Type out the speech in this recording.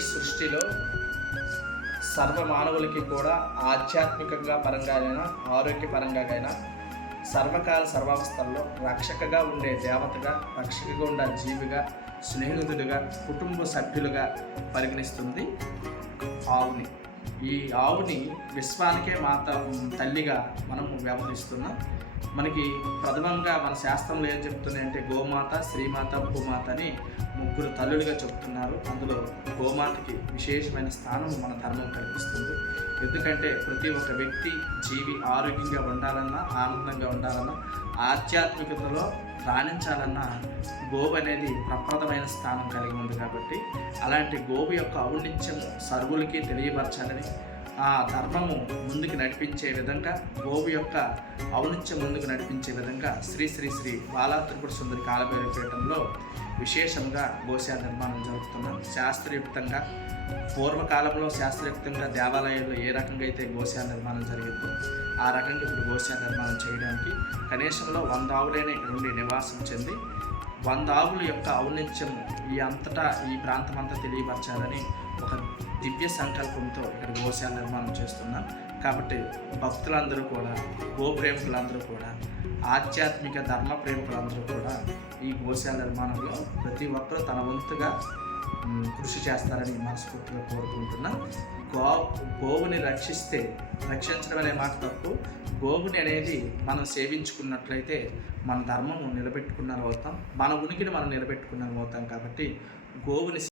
సృష్టిలో సర్వ మానవులకి కూడా ఆధ్యాత్మికంగా పరంగా అయినా ఆరోగ్యపరంగా అయినా సర్వకాల సర్వావస్థల్లో రక్షకగా ఉండే దేవతగా రక్షకగా ఉండే జీవిగా స్నేహితుడిగా కుటుంబ సభ్యులుగా పరిగణిస్తుంది ఆవుని. ఈ ఆవుని విశ్వానికే మాత తల్లిగా మనము వ్యవహరిస్తున్నాం. మనకి ప్రథమంగా మన శాస్త్రంలో ఏం చెప్తుంది అంటే గోమాత శ్రీమాత భూమాత అని ముగ్గురు తల్లులుగా చెప్తున్నారు. అందులో గోమాతకి విశేషమైన స్థానం మన ధర్మం కల్పిస్తుంది. ఎందుకంటే ప్రతి ఒక్క వ్యక్తి జీవి ఆరోగ్యంగా ఉండాలన్నా ఆనందంగా ఉండాలన్నా ఆధ్యాత్మికతలో రాణించాలన్నా గోవు అనేది ప్రప్రదమైన స్థానం కలిగి ఉంది కాబట్టి అలాంటి గోవు యొక్క ఔన్నిత్యం సర్వులకి తెలియపరచాలని ఆ ధర్మము ముందుకు నడిపించే విధంగా గోవు యొక్క ఔనిత్యం ముందుకు నడిపించే విధంగా శ్రీ శ్రీ శ్రీ బాలా త్రిపుర సుందరి కాలభైరవ పీఠంలో విశేషంగా గోశాల నిర్మాణం జరుగుతున్నాం శాస్త్రయుక్తంగా పూర్వకాలంలో శాస్త్రయుక్తంగా దేవాలయాల్లో ఏ రకంగా అయితే గోశాల నిర్మాణం జరిగిందో ఆ రకంగా ఇప్పుడు గోశాల నిర్మాణం చేయడానికి కనీసంలో వంద ఆవులైన నుండి నివాసం చెంది వంద ఆవుల యొక్క ఔన్నత్యం ఈ అంతటా ఈ ప్రాంతం అంతా తెలియపరచాలని ఒక దివ్య సంకల్పంతో ఇక్కడ గోశాల నిర్మాణం చేస్తున్నాం కాబట్టి భక్తులందరూ కూడా గోప్రేమికులందరూ కూడా ఆధ్యాత్మిక ధర్మ ప్రేమికులందరూ కూడా ఈ గోశాల నిర్మాణంలో ప్రతి ఒక్కరూ తన వంతుగా కృషి చేస్తారని మనస్ఫూర్తిగా కోరుకుంటున్నాను గోవుని రక్షిస్తే రక్షించడం అనే మాట తప్పు. గోవుని అనేది మనం సేవించుకున్నట్లయితే మన ధర్మము నిలబెట్టుకున్న అవుతాం మన ఉనికిని మనం నిలబెట్టుకున్న అవుతాం కాబట్టి గోవుని